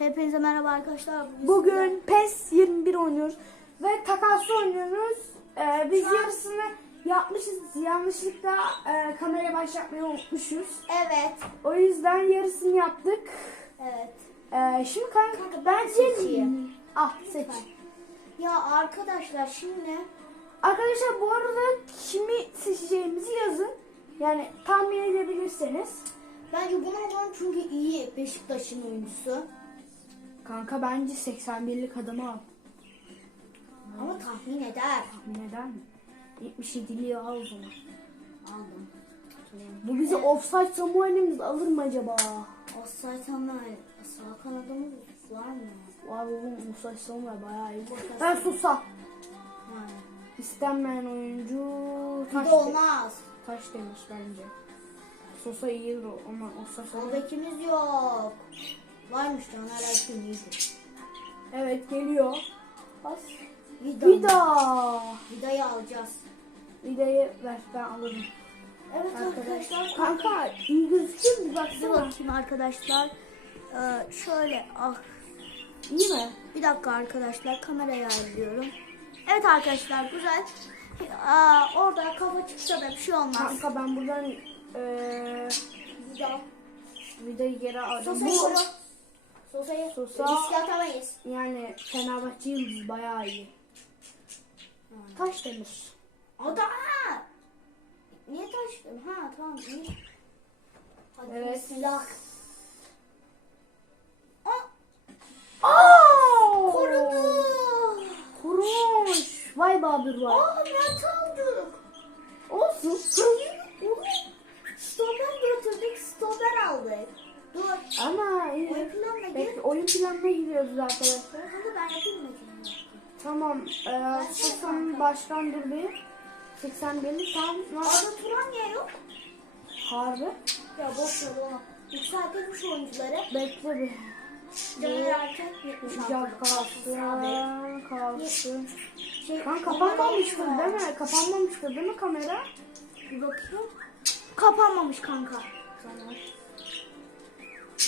Hepinize merhaba arkadaşlar. Bugün PES 21 oynuyoruz ve takaslı oynuyoruz. Ee, biz yarısını yapmışız. Yanlışlıkla e, kameraya başlatmayı unutmuşuz. Evet. O yüzden yarısını yaptık. Evet. Ee, şimdi kanka, Kanka, ben seçeyim. Ah seç. Ya arkadaşlar şimdi Arkadaşlar bu arada kimi seçeceğimizi yazın. Yani tahmin edebilirseniz. bence bunu alalım çünkü iyi Beşiktaş'ın oyuncusu. Kanka bence 81'lik adamı al. Ama tahmin eder. Neden mi? 77'liği al o zaman. Aldım. Bu bizi offside Samuel'imiz alır mı acaba? Offside ama sağ kanadımız var mı? Var oğlum Musa Samuel bayağı iyi. Ben Susa. Ha. İstenmeyen oyuncu taş, de olmaz. taş demiş bence. Sosa iyidir ama Musa Sol Samuel. bekimiz yok. Varmış Caner Erkin iyiydi. Evet geliyor. Bas. Vida. Vida. Vida'yı alacağız. Vida'yı ver ben alırım. Evet Arkadaşlar. Kanka iyi gözüküyor mu? Baksana. bakayım arkadaşlar. Ee, şöyle ah İyi mi? bir dakika arkadaşlar kamerayı ayarlıyorum. Evet arkadaşlar güzel. Aa, orada kafa çıksa da bir şey olmaz. Kanka ben buradan eee Vida. Vida'yı geri aldım. Bu koru. Sosa'yı Sosa- riske atamayız. yani Fenerbahçe yıldızı bayağı iyi. Taş demiş. O da ha. Niye taştın? Ha tamam iyi. Hadi Evet. Bismillah. Aa, korudu. Kurumuş. Vay be abi vay. Aa net aldık. Olsun. Stoper götürdük, stoper aldık. Dur. Ama iyi. Oyun planına gir. Peki oyun planına giriyoruz arkadaşlar. Kanka ben yapayım mı? Tamam. Ee, Susan başkan dur bir. 81'lik tam var. Arda Turan niye yok? Harbi. Ya boş ver onu. Yükseltilmiş oyuncuları. Bekle bir. Caner Erken 76. Ya kalsın. Kalsın. Şey, Kan kapanmamıştır değil mi? Kapanmamıştır değil mi kamera? Bir bakayım. Kapanmamış kanka. Tamam.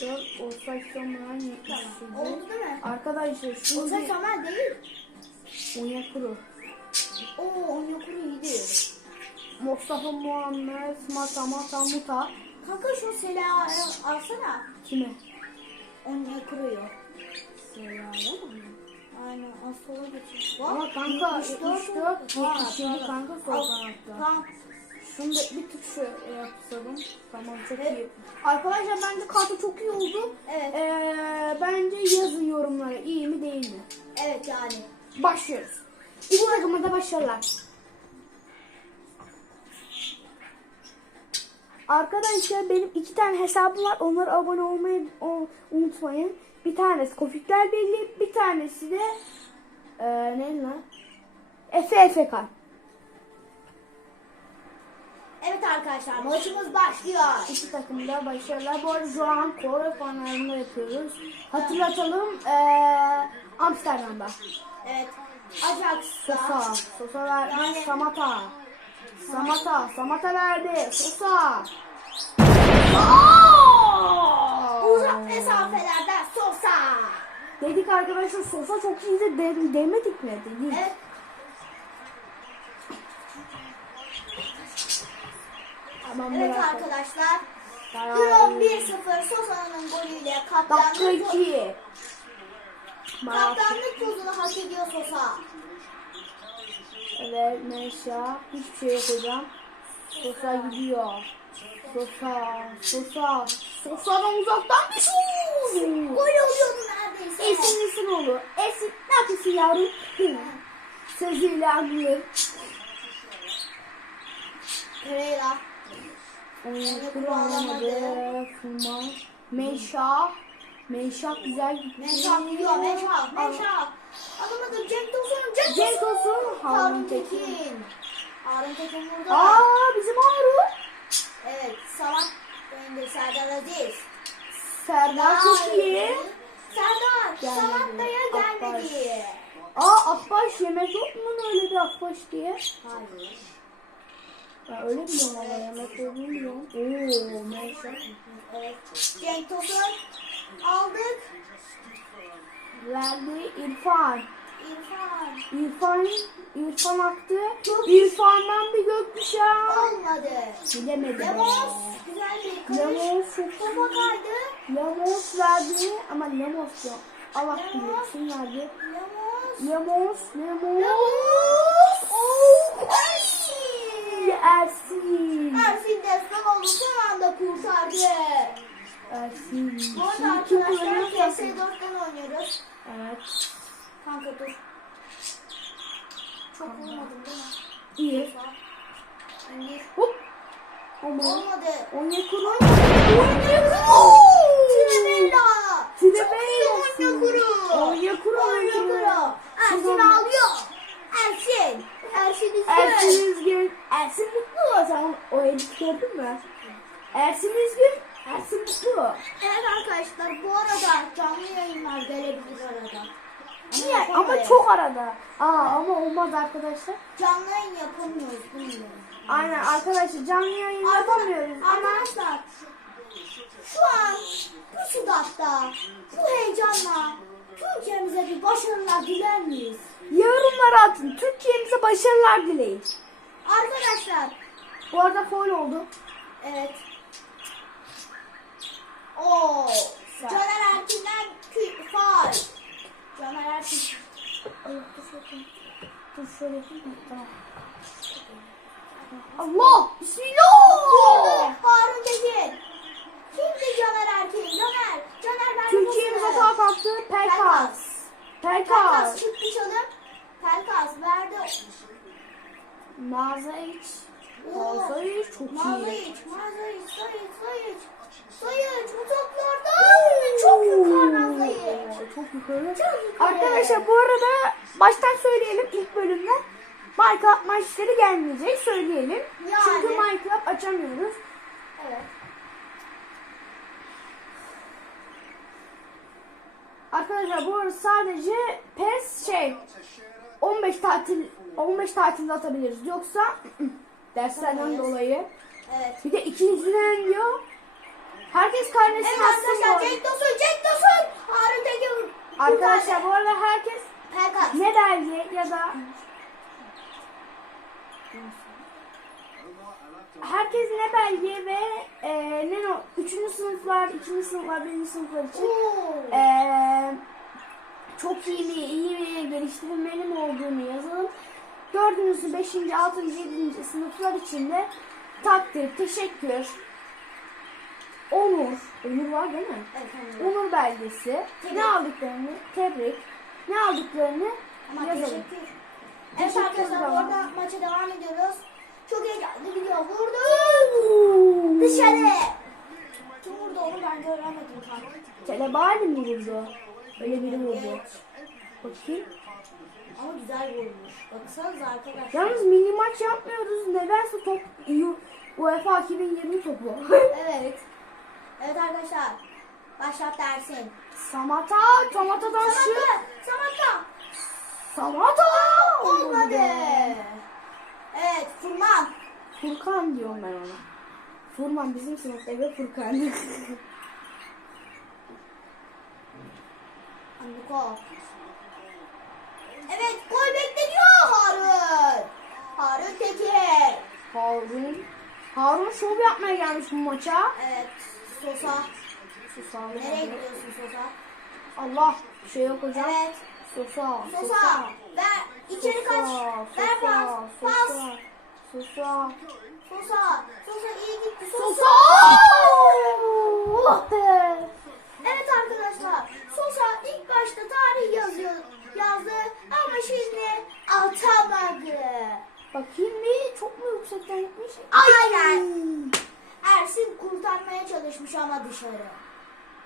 4 olsak sonra 77. Oldu değil mi? Arkadaşlar şimdi sen Ömer değil. Onyekuru. Oo Onyekuru iyiydi. Mustafa Muhammed, Mata Mata Muta. Kanka şu Sela alsana. Kime? Onyekuru'yu. Seyra'ya mı? Aynen az sola geçin. Ama kanka 74 74, Ha, 77 tamam. kanka sol kanatta. Şunu da bir tık şöyle yapsalım. Tamam çok Evet. iyi. Arkadaşlar bence kartı çok iyi oldu. Evet. Ee, bence yazın yorumlara iyi mi değil mi? Evet yani. Başlıyoruz. İki takıma da başarılar. Arkadaşlar benim iki tane hesabım var. Onlara abone olmayı unutmayın. Bir tanesi Kofikler Birliği, bir tanesi de e, ne lan? Efe Efe Kar. Evet arkadaşlar maçımız başlıyor. İki takımda başarılar. Bu arada şu an Kore fanlarında yapıyoruz. Hatırlatalım e, Amsterdam'da. Evet. Ajax'ta. Sosa. Sosa verdi. Yani- Samata. Samata. Samata verdi. Sosa. Uzak mesafelerden Sosa. Dedik arkadaşlar Sosa çok iyi de de- demedik mi? Dedik. Evet. Tamam Evet bırak. arkadaşlar. Durum iyi. 1-0 Sosa'nın golüyle Dakika kaptanlık, 2. Bayağı- kaptanlık pozunu hak ediyor Sosa. Evet Meşa. Hiçbir şey yok hocam. Sosa gidiyor. Sosa. Sosa. Sosa'dan uzaktan bir şut. Gol oluyordu neredeyse. Esin Esin oğlu. Esin ne yapıyorsun yavrum? Hı. Sözüyle anlıyor. Pereira. Onu kullanamadı. Fuma. Meşa. Meşa güzel gitti. Meşak gidiyor Meşak. Meşak. Adamadım Cenk Tosun. Cenk Cenk Tosun. Tosun. Harun Tekin. Harun Tekin burada. Aa bizim Harun. Evet. Samat önde Serdar Aziz. Serdar çok iyi. Serdar. Samat daya gelmedi. Aa Akbaş yemek yok mu öyle bir Akbaş diye? Hayır. Ben öyle biliyorum ama yemek olduğunu biliyorum. Oo Meşa. Evet. Cenk Tosun. Aldık. Verdi İrfan. İrfan. İrfan, İrfan aktı. İrfan'dan bir gökkuşağı. Olmadı. Bilemedi. Lemos. Güzel bir karış. Lemos çok Topa kaydı. Lemos verdi ama Lemos yok. Allah bilir kim verdi. Lemos. Lemos, Lemos. Lemos. Ersin. Ersin destek oldu son anda kurtardı. Ersin. Bu arada arkadaşlar kullanıyor? PS4'ten oynuyoruz. Evet. Kanka dur. Çok vurmadım değil mi? İyi. İndir. Hop. Ama. Olmadı. Onyekuru. Trivella. Trivella. Onyekuru. Onyekuru. Onyekuru. Ersin Kızım. ağlıyor. Ersin. Ersin üzgün. Ersin Üzgün. Ersin Mutlu o zaman. O edit gördün mü? Ersin Üzgün. Ersin Mutlu. Evet arkadaşlar bu arada canlı yayınlar gelebilir arada. Niye? Ama yapamayız. çok arada. Aa ama olmaz arkadaşlar. Canlı yayın yapamıyoruz bilmiyorum. Aynen arkadaşlar canlı yayın yapamıyoruz ama Arkadaşlar şu an bu sudatta bu heyecanla Türkiye'mize bir başarılar diler miyiz? Yorumlara atın. Türkiye'mize başarılar dileyin. Arkadaşlar Bu arada foul oldu. evet. Oo. Caner Erkin'den faul. Caner Erkin. Dur şöyle. Yapayım. Tamam. Allah! Bismillah! Harun Tekin. Kimdi Caner Erkin? Caner. Caner verdi Türkiye'mize sağ kalktı. Pelkas. Pelkas Pelkas. çıktı çalım. Pelkas verdi. Mazaiç. Mazaiç çok iyi. Mazaiç, Mazaiç, Sayiç, Sayiç. Sayiç bu toplarda çok yukarı. Çok yukarı. Çok yukarı. Arkadaşlar bu arada baştan söyleyelim ilk bölümde. Minecraft maçları gelmeyecek söyleyelim. Yani. Çünkü Minecraft açamıyoruz. Evet. Arkadaşlar bu arada sadece PES şey 15 tatil 15 tatilde atabiliriz. Yoksa derslerden dolayı. Evet. Bir de ikinciden diyor. Herkes karnesini Evet atsın arkadaşlar. Cenk Tosun, Cenk Tosun. Harun Tekin. Arkadaşlar bu arada herkes Pelkas. ne belge ya da herkes ne belge ve e, ne o üçüncü sınıflar, ikinci sınıflar, birinci sınıflar için Oo. e, çok iyi mi, iyi mi, geliştirilmeli mi olduğunu yazın. Dördüncüsü, beşinci, altıncı, yedinci sınıflar için de takdir, teşekkür, onur, onur var değil mi? Evet, tamam. Onur belgesi, Tebrik. ne aldıklarını, tebrik, ne aldıklarını Ama yazalım. teşekkür. Evet arkadaşlar orada maça devam ediyoruz. Çok heyecanlı gidiyor. Vurdu. Dışarı. Kim vurdu onu ben göremedim kanka. Telebali mi vurdu? Öyle biri vurdu. Bakayım. Ama güzel vurmuş. Baksanıza arkadaşlar. Yalnız mini maç yapmıyoruz. Nedense top UEFA 2020 topu. Evet. Evet arkadaşlar. Başlat dersin. Samata, Samata'dan şu. Samata. Samata. Samata! Olmadı. Evet Furman. Furkan diyorum ben ona. Furman bizim sınıfta ve Furkan. Anduko. Evet gol bekleniyor Harun. Harun Tekin. Harun. Harun şov yapmaya gelmiş bu maça. Evet. Sosa. Sosa. Nereye gidiyorsun Sosa? Allah. Bir şey yok hocam. Evet. Sosa. Sosa. Ver. içeri kaç. Ver pas. Pas. Sosa. Sosa. Sosa iyi gitti. Sosa. Sosa. Oh be. Evet arkadaşlar. Sosa ilk başta tarih yazıyor. Yazdı ama şimdi atamadı. Bakayım bir çok mu yüksekten gitmiş? Aynen. Ersin kurtarmaya çalışmış ama dışarı.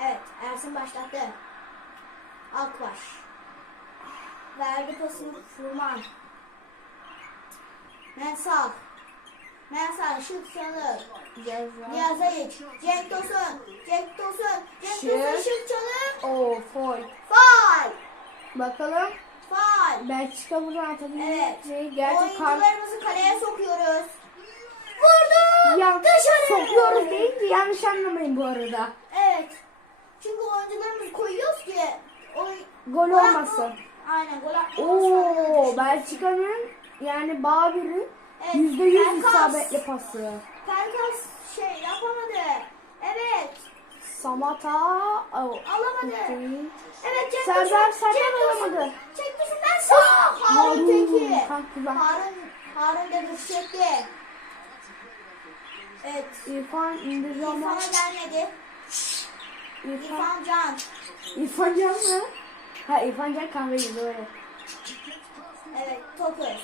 Evet Ersin başlattı. Akbaş. Verdi pasını Furman. Mensah. Mensah şık çalır. Niyazi Ayiç. Cenk Tosun. Cenk Tosun. Cenk Tosun Şık. çalır. Oo foul. Faal. Bakalım. Belçika buradan atabilir Evet. mi? Gerçi kar... Oyuncularımızı kaleye sokuyoruz. Vurdu. Ya, Dışarı. sokuyoruz değil ki yanlış anlamayın bu arada. Evet. Çünkü oyuncularımızı koyuyoruz ki oy, gol olmasın. Aynen gol atma. Oo Belçika'nın yani Babir'in Evet, yüzde yüz Pelkas. isabetli pası. Pelkas şey yapamadı. Evet. Samata oh, Alamadı. gitti. Evet Cenk Serdar- Serdar alamadı. Cenk sağ. Harun Teki. Harun, çekti. Evet. İrfan indirdi ama İrfan'a gelmedi. İrfan, İrfan Can. İrfan Can mı? Ha İrfan Can kahveci doğru. Evet Toköz.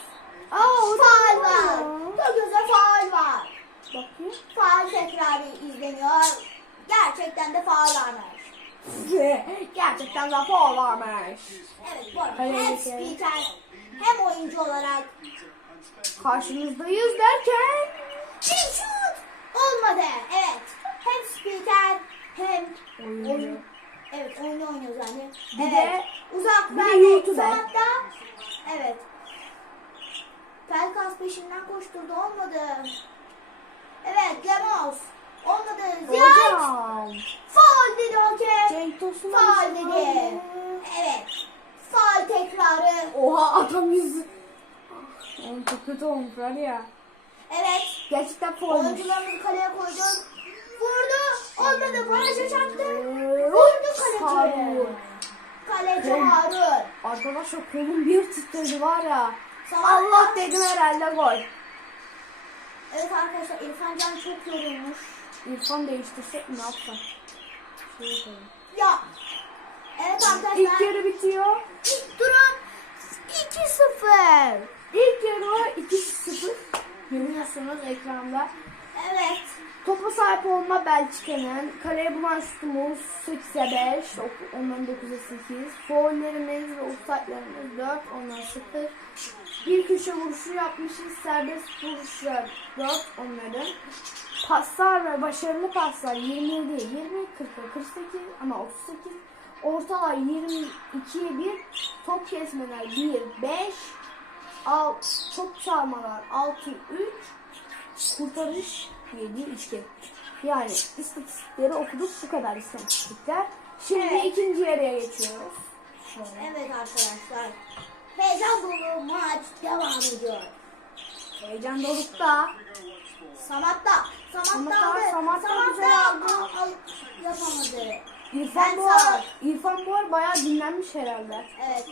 Aa o Faal var. Tököz'e faal var. Bakayım. Faal tekrarı izleniyor. Gerçekten de faal varmış. Gerçekten de faul varmış. Evet bu arada hem spiker hem oyuncu olarak Karşınızdayız derken bir şut olmadı. Evet. Hem spiker hem Oyuncu. oyun. Evet oyunu oynuyoruz yani. Bir evet. de- uzak bir de verme. YouTuber. Saatte evet. Pelkas peşinden koşturdu olmadı. Evet Lemos. Olmadı. Ziyad. Faul dedi hakem. Tosun. Faul dedi. Evet. Faul tekrarı. Oha adam yüzü. Oğlum çok kötü olmuş var ya. Evet. Gerçekten faulmuş. Oyuncularımızı kaleye koydu. Vurdu. Olmadı. Baraj'a çarptı. Vurdu kaleci. Kaleci. Harun. Arkadaşlar kolum bir titredi var ya. Savaş- Allah dedim herhalde gol. Evet arkadaşlar İrfan Can çok yorulmuş. İrfan değiştirsek mi ne yapsak? Şey yapalım. Ya. Evet arkadaşlar. İlk yarı bitiyor. İlk durum 2-0. İlk yarı 2-0. Görüyorsunuz ekranda. Evet. Topa sahip olma Belçika'nın. Kaleye bulan şutumuz 8'e 5. Onların 9'a 8. Foullerimiz ve offside'lerimiz 4. Onlar 0. Bir köşe vuruşu yapmışız. Serbest vuruşlar 4 onların. Paslar ve başarılı paslar 27, 20, 40'a 48 ama 38. Ortalar 22'ye 1. Top kesmeler 1, 5. Al, top çalmalar 6, 3. Kurtarış 7, 2. Yani istatistikleri okuduk bu kadar istatistikler. Şimdi Evet. ikinci yarıya geçiyoruz. Şöyle. Evet arkadaşlar. Heyecan dolu maç devam ediyor. Heyecan dorukta. Samat'ta. Samat'ta Samat'ta, aldı. Samat'ta Samat'ta güzel aldı. al- al- yapamadı. İrfan ara, İrfan ara bayağı dinlenmiş herhalde. Evet.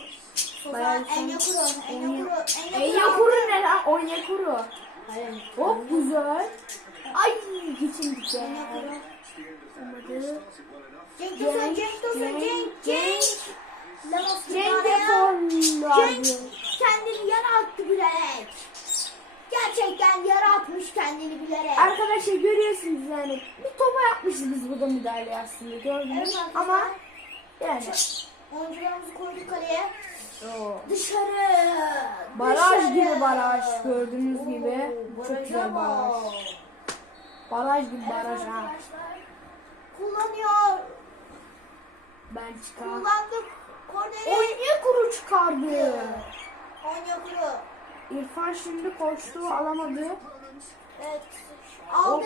Bayağı Enyakuru. Enyakuru. Enyakuru ne lan? Onyekuru. Hayır. Hop güzel. Ay geçindik ya. Enyakuru. Olmadı. Cenk Tosun. Cenk, Tosun. Cenk, Cenk. Cenk. Lemos Cenk kendini yere attı bilerek. Gerçekten atmış kendini bilerek. Arkadaşlar görüyorsunuz yani bir topa yapmışız biz burada müdahale aslında gördünüz Evet arkadaşlar. ama yani Oyuncularımızı koyduk kaleye. o Dışarı. Baraj dışarı. gibi baraj, gördüğünüz gibi. Çok baraja güzel baraj. bak. baraj gibi Evet baraj ha. arkadaşlar. Kullanıyor. Belçika. Kullandık. Korneri. Onyekuru çıkardı. Onyekuru. İrfan şimdi koştu alamadı. Evet. Aldı.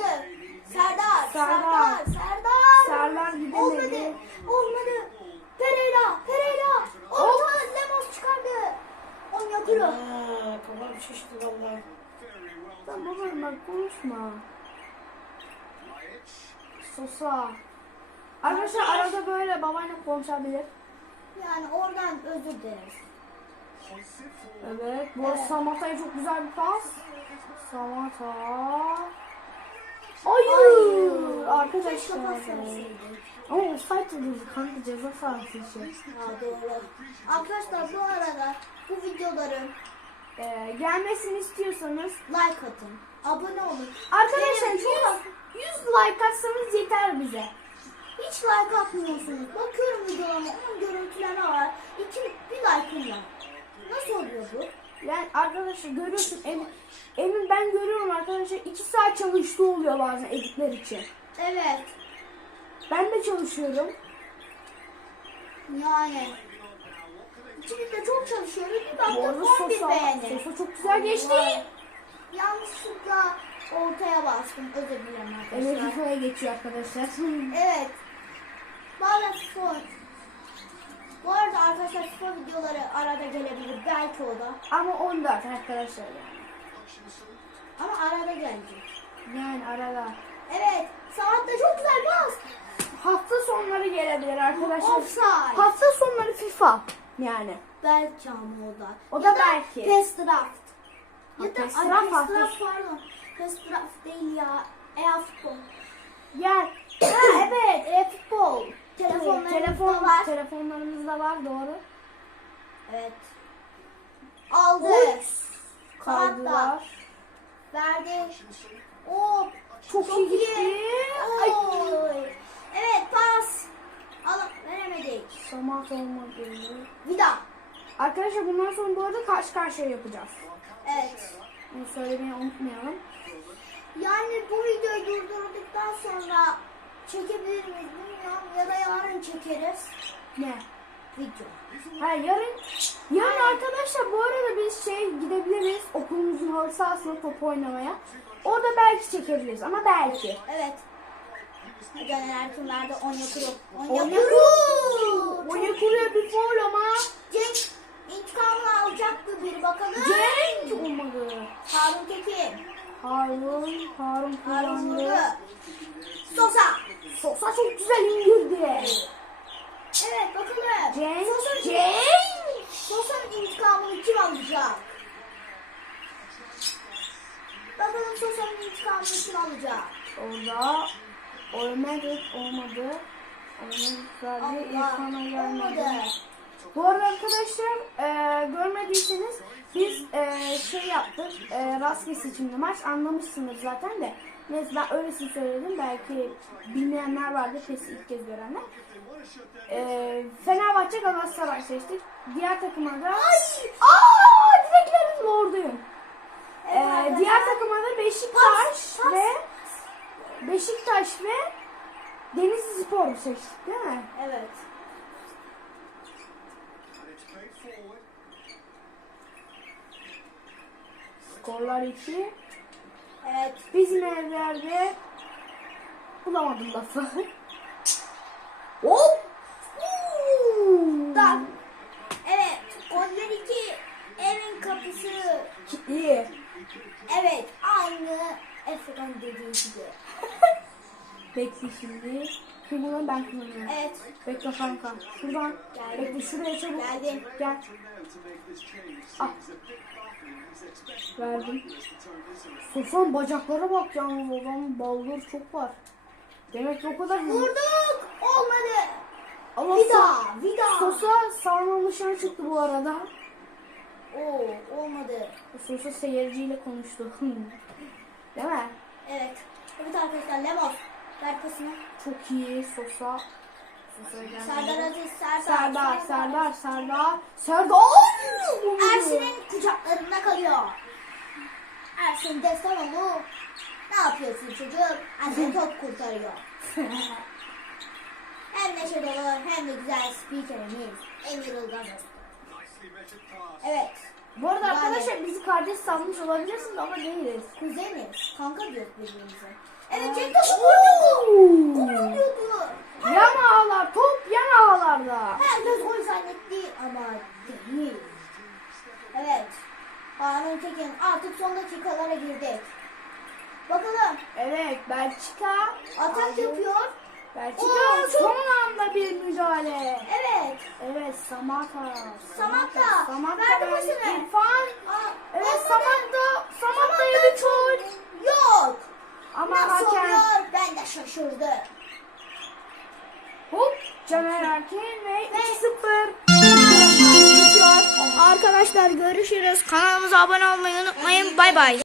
Serdar. Serdar. Serdar. Serdar. Gidemedi. Olmadı. Olmadı. Pereira. Pereira. Orta. Lemos çıkardı. Onyekuru. Kafam şişti vallahi. Sen babanla konuşma. Sosa. Arkadaşlar arada böyle babayla konuşabilir. Yani oradan özür dileriz. Evet. Bu arada. Samata'ya çok güzel bir pas. Samata. Hayır. Keşke Arkadaşlar. Ama offside olurdu kanka ceza sahası için. Arkadaşlar bu arada bu videoların Ee, gelmesini istiyorsanız like atın. Abone olun. arkadaşlar Benim 100, yüz- 100 like atsanız yeter bize. Hiç like atmıyorsunuz. Bakıyorum videolarıma onun görüntüleri var. İki, bir like'ım var. Bu? Yani arkadaşlar görüyorsun Emin, Emin ben görüyorum arkadaşlar 2 saat çalıştığı oluyor bazen editler için. Evet. Ben de çalışıyorum. Yani. İkimiz de çok çalışıyoruz. Bir Bu baktık arada 11 Sosa, beğeni. Sosa çok güzel geçti. Vay. Yanlışlıkla ortaya bastım. Özür dilerim arkadaşlar. FIFA'ya geçiyor arkadaşlar. Evet. Bazen son. Bu arada arkadaşlar FIFA videoları arada gelebilir. Belki o da. Ama 14 arkadaşlar yani. Ama arada gelecek. Yani arada. Evet. Saatte çok güzel pas. Hafta sonları gelebilir arkadaşlar. Offside. Hafta sonları FIFA yani. Belki ama o da. O da Ya belki. PES Draft. Ya da PES Draft PES Draft pardon. PES Draft değil ya. E-futbol. Yani ha, evet e-futbol. Telefonlarımızda Telefon, var. Telefonlarımızda var doğru. Evet. Aldı. Kaldılar. Verdi. Oo, Çok, iyi gitti. Ay. Oy. Evet pas. Al veremedik. Samat olmadı. Vida. Arkadaşlar bundan sonra bu arada karşı karşıya yapacağız. Evet. Bunu söylemeyi unutmayalım. Yani bu videoyu durdurduktan sonra çekebilir miyiz bilmiyorum ya da yarın çekeriz Ne? video. Ha yarın yani arkadaşlar bu arada biz şey gidebiliriz okulumuzun halı sahasına top oynamaya. Orada belki çekebiliriz ama belki. Evet. Caner Erkin verdi Onyekuru. Onyekuru. Onyekuru'ya bir foul ama Cenk intikamını alacaktı bir bakalım. Cenk olmadı. Harun Tekin. Harun, Harun kullandı. Sosa. Sosa çok güzel indirdi. Evet bakalım. Cenk, Sosa, Cenk. Sosa'nın intikamını kim alacak? Bakalım Sosa'nın intikamını kim alacak? Orada Olmadı, olmadı. Olmadı. İrfan'a gelmedi. Bu arada arkadaşlar e, görmediyseniz biz e, şey yaptık. E, rastgele seçimli maç anlamışsınız zaten de. Neyse ben öylesini söyledim. Belki bilmeyenler vardır. Kesin ilk kez görenler. E, Fenerbahçe Galatasaray seçtik. Diğer takıma da... Ay! Aa! Direklerin lorduyum. Evet, E, diğer takıma da Beşiktaş Pas, pas. ve Beşiktaş ve Denizli Spor seçtik değil mi? Evet. Skorlar 2. Evet. Bizim evlerde bulamadım lafı. Hop! Da. Evet. Goller 2. Evin kapısı. İyi. Evet. Aynı Efekan dediği gibi. Bekle şimdi. Kim bunu ben kullanıyorum. Evet. Bekle kanka. Şuradan. Geldim. Bekle şuraya çabuk. Geldim. Gel. Ah. Verdim. Sosan bacaklara bak yalnız adamın balları çok var. Demek ki o kadar hızlı. Vurduk. Olmadı. Ama Vida. Vida. Sosa sarmamışan çıktı bu arada. Oo, olmadı. Sosa seyirciyle konuştu. Değil mi? Evet. Evet arkadaşlar Lemos. Ver pasını. Çok iyi Sosa. Sosa geldi. Serdar Aziz. Serdar. Serdar, Serdar, Serdar. Serdar! Ersin'in kucaklarında kalıyor. Ersin Destanoğlu. Ne yapıyorsun çocuğum? Ersin top kurtarıyor. hem neşe dolu hem de güzel spikerimiz Emir Ilgaz. Evet. Bu arada arkadaşlar bizi kardeş sanmış olabilirsiniz ama değiliz. Kuzeniz. Kanka diyoruz birbirimize. Evet Cenk topu vurdu. Gol oluyordu. Yan ağlar, top yan ağlarda. Herkes gol zannetti ama değil. Evet. Harun Tekin artık son dakikalara girdik. Bakalım Evet, Belçika. atak yapıyor. Belçika Oo, çok- son anda bir müdahale. Evet. Evet, Samata. Samata. Samata Verdi pasını. İrfan. Aa, Evet. Samata. Samata'ya bir gol. Ama Nasıl hakem. oluyor? Ben de şaşırdım. Hop, Caner Erkin ve 2-0. Arkadaşlar görüşürüz. Kanalımıza abone olmayı unutmayın. Bay bay.